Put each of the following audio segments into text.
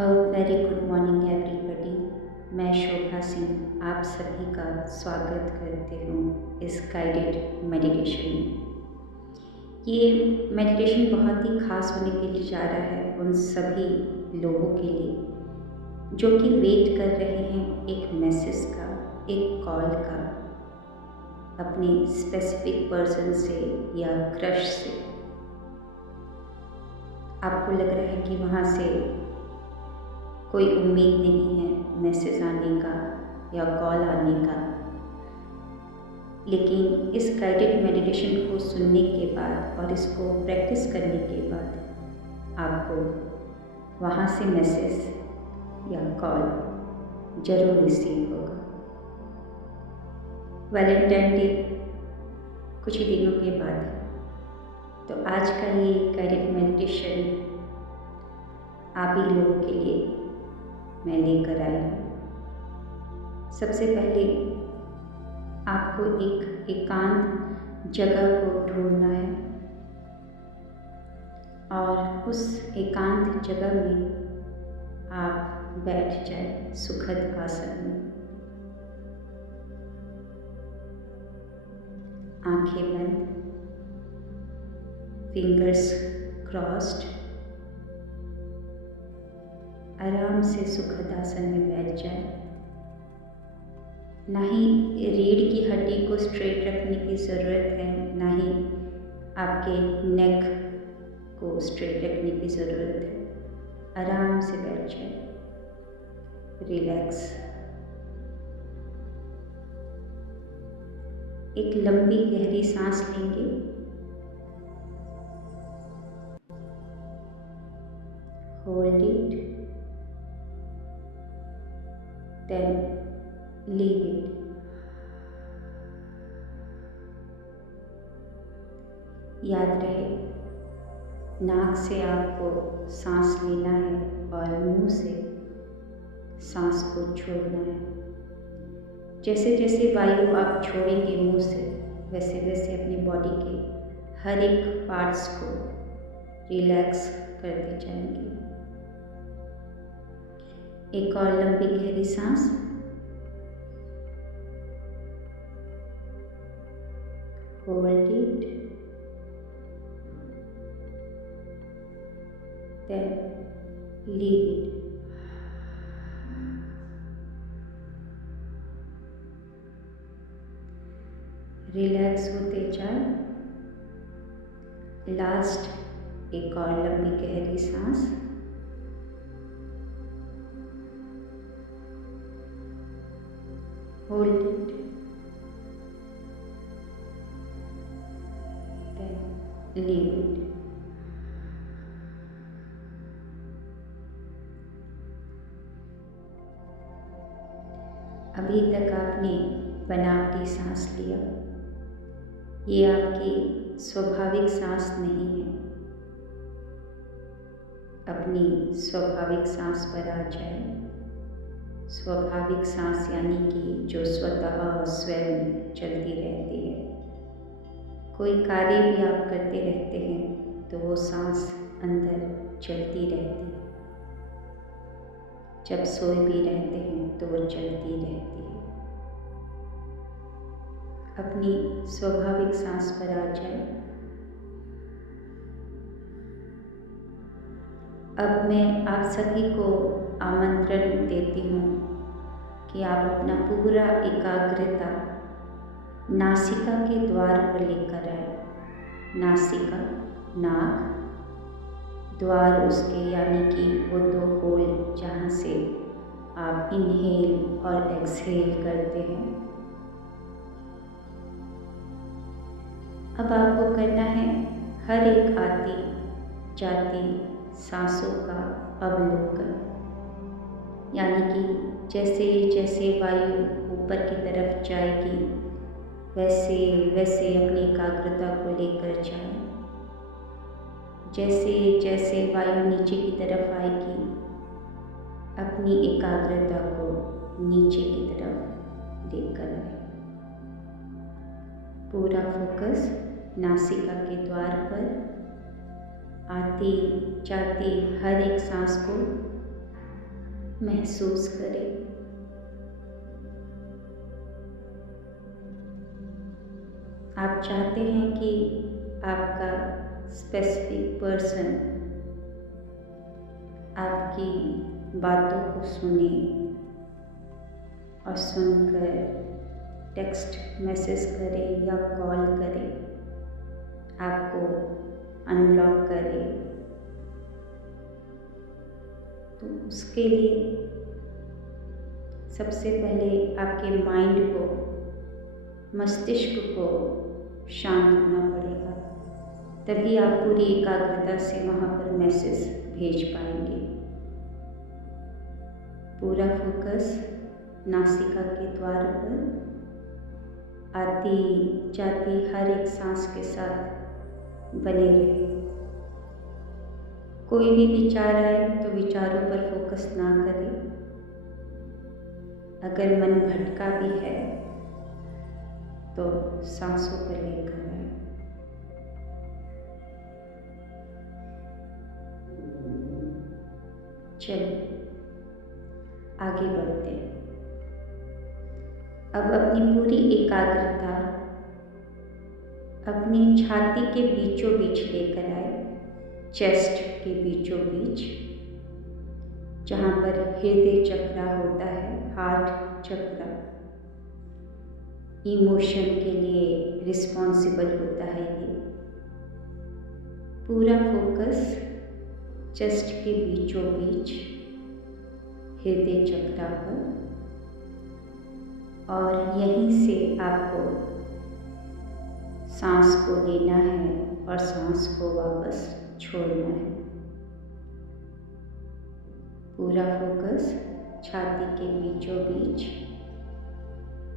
A very good morning everybody. मैं शोभा सिंह आप सभी का स्वागत करती हूँ इस गाइडेड मेडिटेशन में। ये मेडिटेशन बहुत ही खास होने के लिए जा रहा है उन सभी लोगों के लिए जो कि वेट कर रहे हैं एक मैसेज का, एक कॉल का, अपने स्पेसिफिक पर्सन से या क्रश से। आपको लग रहा है कि वहाँ से कोई उम्मीद नहीं है मैसेज आने का या कॉल आने का, लेकिन इस गाइडेड मेडिटेशन को सुनने के बाद और इसको प्रैक्टिस करने के बाद आपको वहाँ से मैसेज या कॉल ज़रूर रिसीव होगा। वैलेंटाइन डे कुछ ही दिनों के बाद है, तो आज का ये गाइडेड मेडिटेशन आप ही लोगों के लिए मैं लेकर आई हूँ। सबसे पहले आपको एक एकांत जगह को ढूंढना है और उस एकांत जगह में आप बैठ जाए सुखद आसन में। आंखें बंद, फिंगर्स क्रॉस्ड, आराम से सुखद आसन में बैठ जाए। ना ही रीढ़ की हड्डी को स्ट्रेट रखने की ज़रूरत है, ना ही आपके नेक को स्ट्रेट रखने की ज़रूरत है। आराम से बैठ जाए, रिलैक्स। एक लंबी गहरी सांस लेंगे, hold it, then leave it. याद रहे, नाक से आपको सांस लेना है और मुंह से सांस को छोड़ना है। जैसे जैसे वायु आप छोड़ेंगे मुंह से, वैसे वैसे अपनी बॉडी के हर एक पार्ट्स को रिलैक्स करते जाएंगे। एक और लंबी गहरी सांस, hold it, then leave it. Relax होते जाए। लास्ट एक और लंबी गहरी सांस, hold it, then leave it. अभी तक आपने बनावटी सांस लिया, ये आपकी स्वाभाविक सांस नहीं है। अपनी स्वाभाविक सांस पर आ जाए। स्वाभाविक सांस यानी कि जो स्वतः स्वयं चलती रहती है। कोई कार्य भी आप करते रहते हैं तो वो सांस अंदर चलती रहती है। जब सोए भी रहते हैं तो वो चलती रहती है। अपनी स्वाभाविक सांस पर आ जाए। अब मैं आप सभी को आमंत्रण देती हूँ कि आप अपना पूरा एकाग्रता नासिका के द्वार पर लेकर आए। नासिका, नाक, द्वार उसके यानी कि वो दो होल जहाँ से आप इनहेल और एक्सहेल करते हैं। अब आपको करना है हर एक आती जाती सांसों का अवलोकन, यानी कि जैसे जैसे वायु ऊपर की तरफ जाएगी वैसे वैसे अपनी एकाग्रता को लेकर जाए। जैसे जैसे वायु नीचे की तरफ आएगी, अपनी एकाग्रता को नीचे की तरफ लेकर आए। पूरा फोकस नासिका के द्वार पर। आती जाती हर एक सांस को महसूस करें। आप चाहते हैं कि आपका स्पेसिफिक पर्सन आपकी बातों को सुने और सुनकर टेक्स्ट मैसेज करे या कॉल करे, आपको अनब्लॉक करे। तो उसके लिए सबसे पहले आपके माइंड को, मस्तिष्क को शांत होना पड़ेगा, तभी आप पूरी एकाग्रता से वहाँ पर मैसेज भेज पाएंगे। पूरा फोकस नासिका के द्वार पर आती जाती हर एक सांस के साथ बने रहे। कोई भी विचार आए तो विचारों पर फोकस ना करें। अगर मन भटका भी है तो सांसों पर लेकर आए। चलिए आगे बढ़ते हैं। अब अपनी पूरी एकाग्रता अपनी छाती के बीचों बीच लेकर आए, चेस्ट के बीचों बीच, जहाँ पर हृदय चक्र होता है, हार्ट चक्र इमोशन के लिए रिस्पॉन्सिबल होता है। ये पूरा फोकस चेस्ट के बीचों बीच हृदय चक्र पर, और यहीं से आपको सांस को लेना है और सांस को वापस छोड़ना है। पूरा फोकस छाती के बीचों बीच,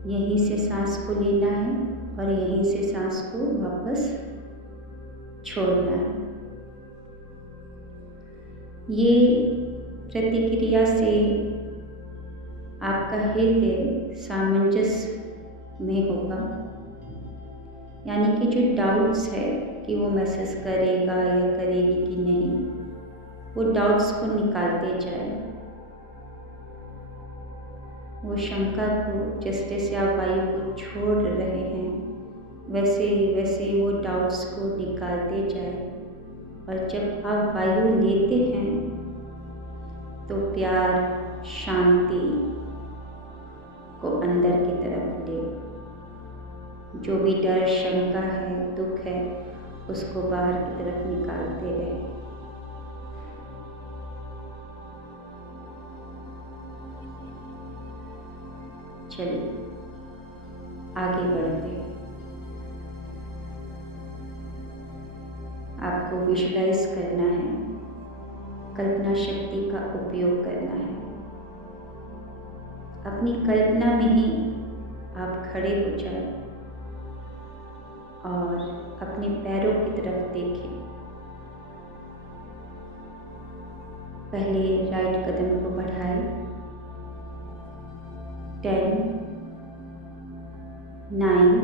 यहीं से सांस को लेना है और यहीं से सांस को वापस छोड़ना है। ये प्रतिक्रिया से आपका हृदय सामंजस्य में होगा, यानी कि जो डाउट्स है कि वो मैसेज करेगा या करेगी कि नहीं, वो डाउट्स को निकालते जाए। वो शंका को, जैसे जैसे आप वायु को छोड़ रहे हैं वैसे वैसे वो डाउट्स को निकालते जाए। और जब आप वायु लेते हैं तो प्यार, शांति को अंदर की तरफ ले। जो भी डर, शंका है, दुख है, उसको बाहर की तरफ निकालते रहे। चलिए आगे बढ़ते हैं। आपको विजुलाइज करना है, कल्पना शक्ति का उपयोग करना है। अपनी कल्पना में ही आप खड़े हो जाए और अपने पैरों की तरफ देखें। पहले राइट कदम को बढ़ाएं। 10, 9,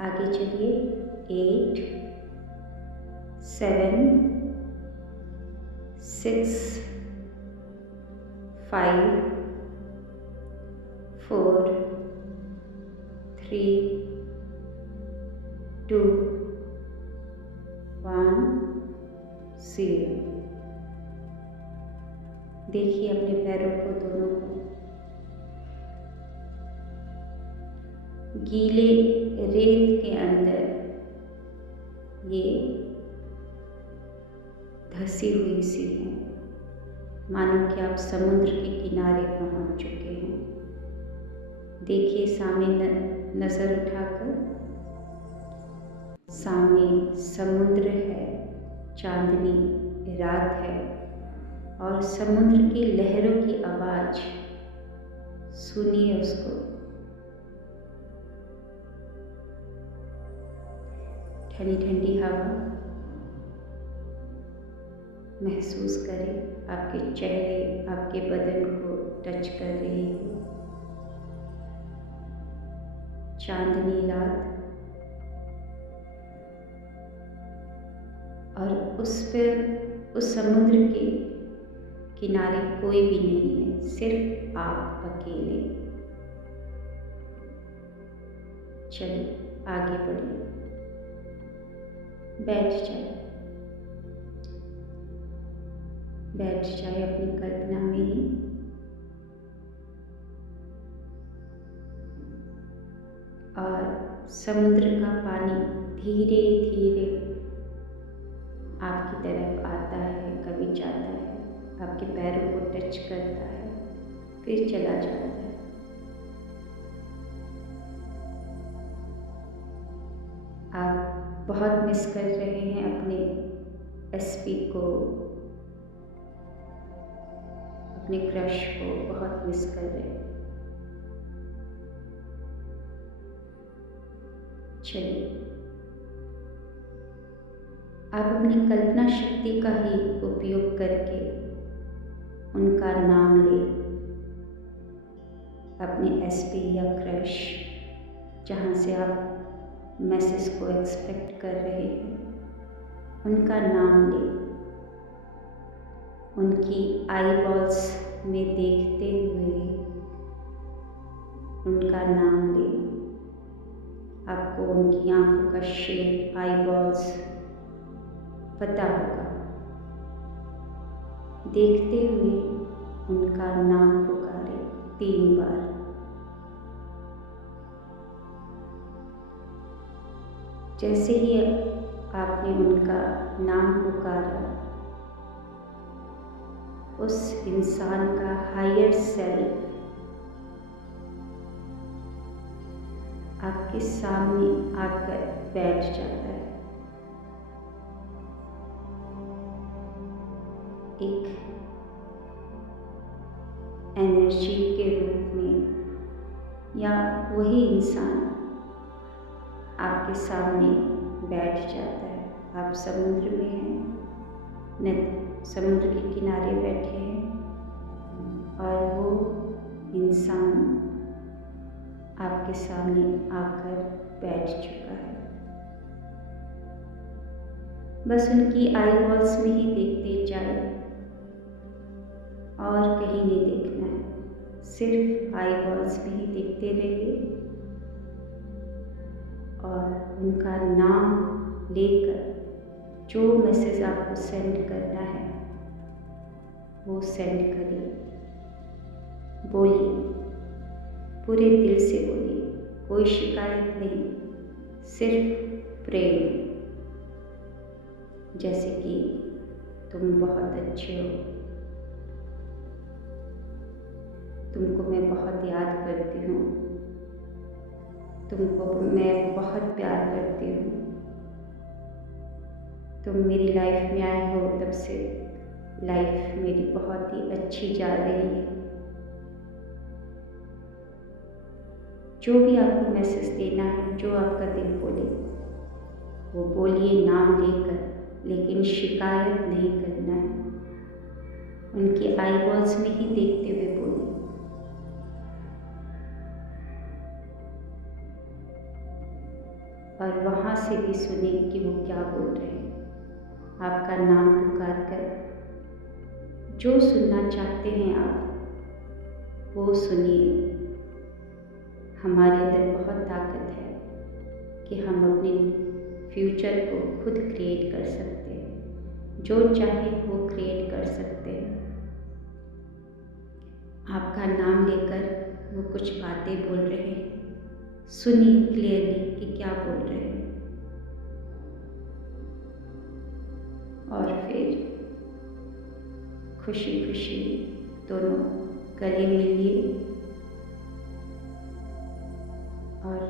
आगे चलिए। 8, 7, 6, 5, 4, 3, 2, 1, 0। देखिए अपने पैरों को, दोनों को। गीले रेत के अंदर ये धसी हुई सी हैं, मानो कि आप समुद्र के किनारे पहुंच चुके हैं। देखिए सामने नज़र उठाकर, सामने समुद्र है, चांदनी रात है और समुद्र की लहरों की आवाज़ सुनिए उसको। ठंडी ठंडी हवा महसूस करें, आपके चेहरे, आपके बदन को टच कर रही हो। चांदनी रात, और उस पर, उस समुद्र के किनारे कोई भी नहीं है, सिर्फ आप अकेले। चलिए आगे बढ़िए, बैठ जाए अपनी कल्पना में ही। और समुद्र का पानी धीरे धीरे आपकी तरफ आता है, कभी जाता है, आपके पैरों को टच करता है, फिर चला जाता है। आप बहुत मिस कर रहे हैं अपने एसपी को, अपने क्रश को बहुत मिस कर रहे हैं। चलिए आप अपनी कल्पना शक्ति का ही उपयोग करके उनका नाम लें, अपने एसपी या क्रश, जहाँ से आप मैसेज को एक्सपेक्ट कर रहे हैं, उनका नाम लें। उनकी आई बॉल्स में देखते हुए उनका नाम लें। आपको उनकी आंखों का शेप, आई बॉल्स पता होगा। देखते हुए उनका नाम पुकारें 3 बार। जैसे ही आपने उनका नाम पुकारा, उस इंसान का हायर सेल्फ आपके सामने आकर बैठ जाता है। एक एनर्जी के रूप में, या वही इंसान आपके सामने बैठ जाता है। आप समुद्र में हैं, समुद्र के किनारे बैठे हैं और वो इंसान आपके सामने आकर बैठ चुका है। बस उनकी आई बॉल्स में ही देखते जाए और कहीं नहीं देखना है, सिर्फ आई बॉल्स में ही देखते रहिए और उनका नाम लेकर जो मैसेज आपको सेंड करना है वो सेंड करिए। बोलिए, पूरे दिल से बोलिए, कोई शिकायत नहीं, सिर्फ प्रेम। जैसे कि तुम बहुत अच्छे हो, तुमको मैं बहुत याद करती हूँ, तुमको मैं बहुत प्यार करती हूँ, तुम मेरी लाइफ में आए हो तब से लाइफ मेरी बहुत ही अच्छी जा रही है। जो भी आपको मैसेज देना है, जो आपका दिल बोले वो बोलिए नाम लेकर, लेकिन शिकायत नहीं करना है। उनकी आई बॉल्स में ही देखते हुए बोलिए। और वहाँ से भी सुने कि वो क्या बोल रहे हैं। आपका नाम पुकार कर जो सुनना चाहते हैं आप वो सुनिए। हमारे अंदर बहुत ताकत है कि हम अपने फ्यूचर को खुद क्रिएट कर सकते हैं, जो चाहे वो क्रिएट कर सकते हैं। आपका नाम लेकर वो कुछ बातें बोल रहे हैं, सुनिए क्लियरली कि क्या बोल रहे हैं। और फिर खुशी खुशी दोनों गले मिलिए और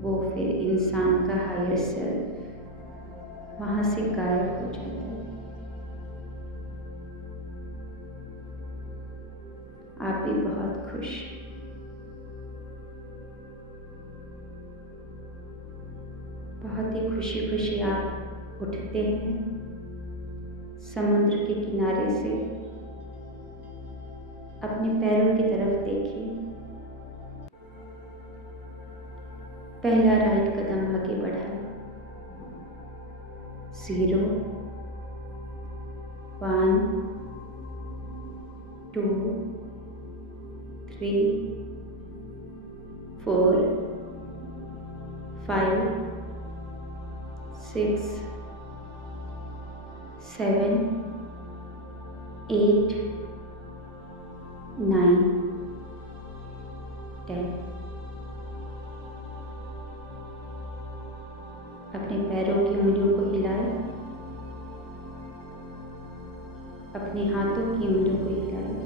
वो फिर इंसान का हायर सेल्फ वहाँ से गायब हो जाता है। आप भी बहुत खुश, बहुत ही खुशी खुशी आप उठते हैं समुद्र के किनारे से। अपने पैरों की तरफ देखिए। पहला राइट कदम आगे बढ़ा, 0, 1 2 3 4 5 6 7 8 9 10। अपने पैरों की उंगलियों को हिलाएं, अपने हाथों की उंगलियों को हिलाएं।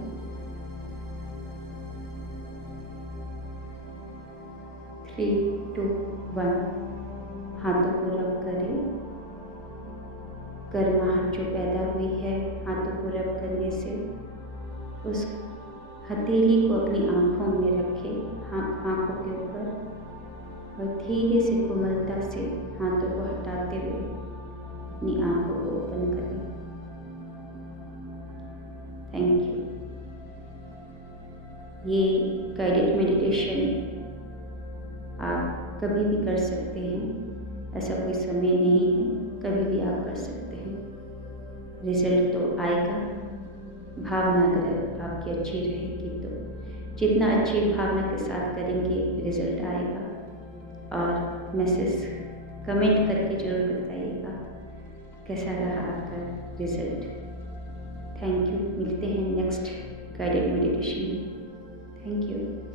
3 2 1। हाथों को रब करें। गर्माहट जो पैदा हुई है हाथों को रब करने से, उस हथेली को अपनी आँखों में रखें, आँखों के ऊपर, और धीरे से कोमलता से हाथों को हटाते हुए अपनी आँखों को ओपन करें। Thank you. ये गाइडेड मेडिटेशन आप कभी भी कर सकते हैं, ऐसा कोई समय नहीं है, कभी भी आप कर सकते हैं। रिजल्ट तो आएगा, भावना अगर आपकी अच्छी रहेगी तो जितना अच्छी भावना के साथ करेंगे रिजल्ट आएगा। और मैसेज कमेंट करके ज़रूर बताइएगा कैसा रहा आपका रिजल्ट। Thank you. मिलते हैं नेक्स्ट गाइडेड मेडिटेशन में। Thank you.